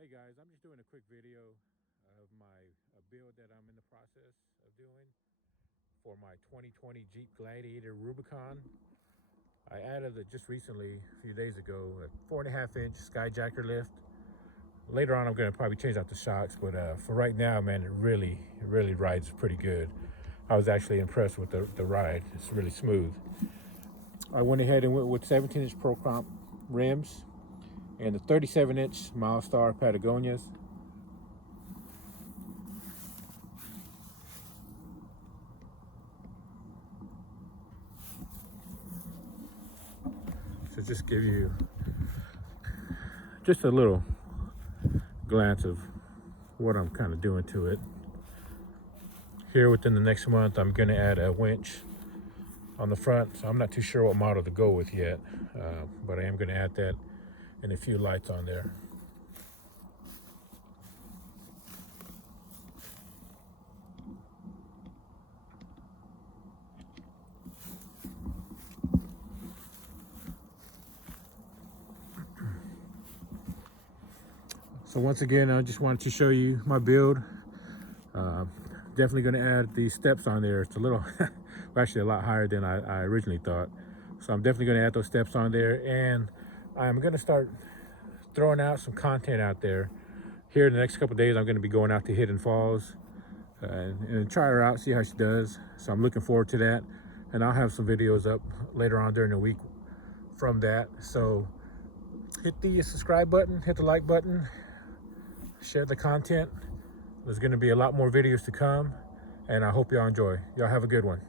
Hey guys, I'm just doing a quick video of my build that I'm in the process of doing for my 2020 Jeep Gladiator Rubicon. I added it just recently, a few days ago, a 4.5-inch Skyjacker lift. Later on, I'm going to probably change out the shocks, but for right now, man, it really rides pretty good. I was actually impressed with the ride. It's really smooth. I went ahead and went with 17-inch Pro Comp rims and the 37-inch Milestar Patagonias. So just give you just a little glance of what I'm kind of doing to it. Here within the next month, I'm going to add a winch on the front. So I'm not too sure what model to go with yet, but I am going to add that and a few lights on there. So once again, I just wanted to show you my build. Definitely going to add these steps on there. It's a little, actually a lot higher than I originally thought. So I'm definitely going to add those steps on there, and I'm going to start throwing out some content out there. Here in the next couple of days, I'm going to be going out to Hidden Falls and try her out, see how she does. So I'm looking forward to that, and I'll have some videos up later on during the week from that. So hit the subscribe button, hit the like button, share the content. There's going to be a lot more videos to come, and I hope y'all enjoy. Y'all have a good one.